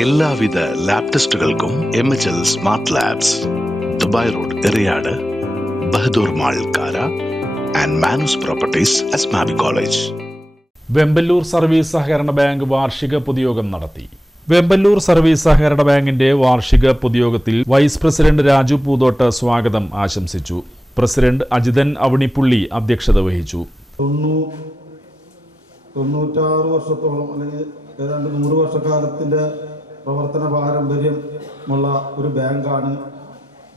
എല്ലാവിധ ലാബ് ടെസ്റ്റുകൾക്കും MHL smart labs, Dubai road, Eriyad, Bahadur mall, Kara and Manoos properties, Asmabi college. Vemballur service സഹകരണ bank വാർഷിക പൊതുയോഗം നടത്തി. വെമ്പല്ലൂർ സർവീസ് സഹകരണ ബാങ്കിന്റെ വാർഷിക പൊതുയോഗത്തിൽ വൈസ് പ്രസിഡന്റ് രാജു പൂതോട്ട് സ്വാഗതം ആശംസിച്ചു. പ്രസിഡന്റ് അജിതൻ അവണിപ്പുള്ളി അധ്യക്ഷത വഹിച്ചു. 96 വർഷത്തോളം അല്ലെങ്കിൽ ഏതാണ്ട് 100 വർഷക്കാലത്തിന്റെ പ്രവർത്തന പാരമ്പര്യമുള്ള ഒരു ബാങ്കാണ്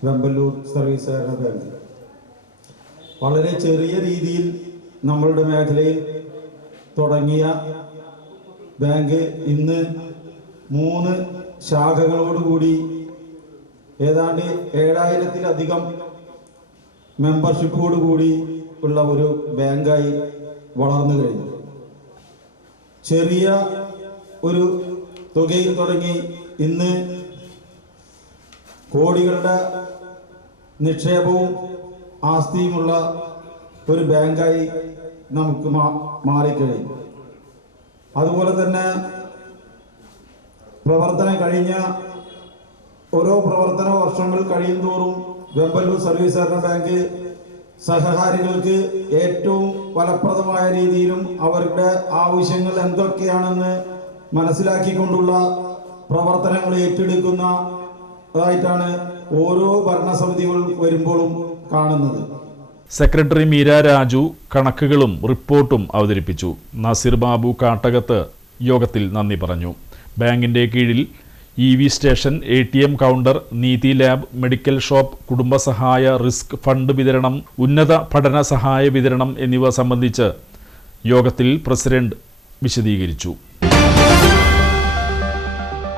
വെമ്പല്ലൂർ സർവീസ് സഹകരണ ബാങ്ക്. വളരെ ചെറിയ രീതിയിൽ നമ്മളുടെ മേഖലയിൽ തുടങ്ങിയ ബാങ്ക് ഇന്ന് 3 ശാഖകളോടുകൂടി ഏതാണ്ട് 7000-ലധികം മെമ്പർഷിപ്പോടുകൂടി ഉള്ള ഒരു ബാങ്കായി വളർന്നു കഴിഞ്ഞു. ചെറിയ ഒരു തുകയിൽ തുടങ്ങി ഇന്ന് കോടികളുടെ നിക്ഷേപവും ആസ്തിയുമുള്ള ഒരു ബാങ്കായി നമുക്ക് മാറിക്കഴിഞ്ഞു. അതുപോലെ തന്നെ പ്രവർത്തനം കഴിഞ്ഞ ഓരോ പ്രവർത്തന വർഷങ്ങൾ കഴിയുന്തോറും വെമ്പല്ലൂർ സർവീസ് സഹകരണ ബാങ്ക് സഹകാരികൾക്ക് ഏറ്റവും ഫലപ്രദമായ രീതിയിലും അവരുടെ ആവശ്യങ്ങൾ എന്തൊക്കെയാണെന്ന് മനസ്സിലാക്കിക്കൊണ്ടുള്ള പ്രവർത്തനങ്ങൾ ഏറ്റെടുക്കുന്നതായിട്ടാണ് ഓരോ ഭരണസമിതികൾ വരുമ്പോഴും കാണുന്നത്. സെക്രട്ടറി മീര രാജു കണക്കുകളും റിപ്പോർട്ടും അവതരിപ്പിച്ചു. നസീർ ബാബു കാട്ടകത്ത് യോഗത്തിൽ നന്ദി പറഞ്ഞു. ബാങ്കിന്റെ കീഴിൽ EV station, ATM counter, Neethi lab, medical shop, കുടുംബസഹായ റിസ്ക് ഫണ്ട് വിതരണം, ഉന്നത പഠന സഹായ വിതരണം എന്നിവ സംബന്ധിച്ച് യോഗത്തിൽ പ്രസിഡന്റ് വിശദീകരിച്ചു.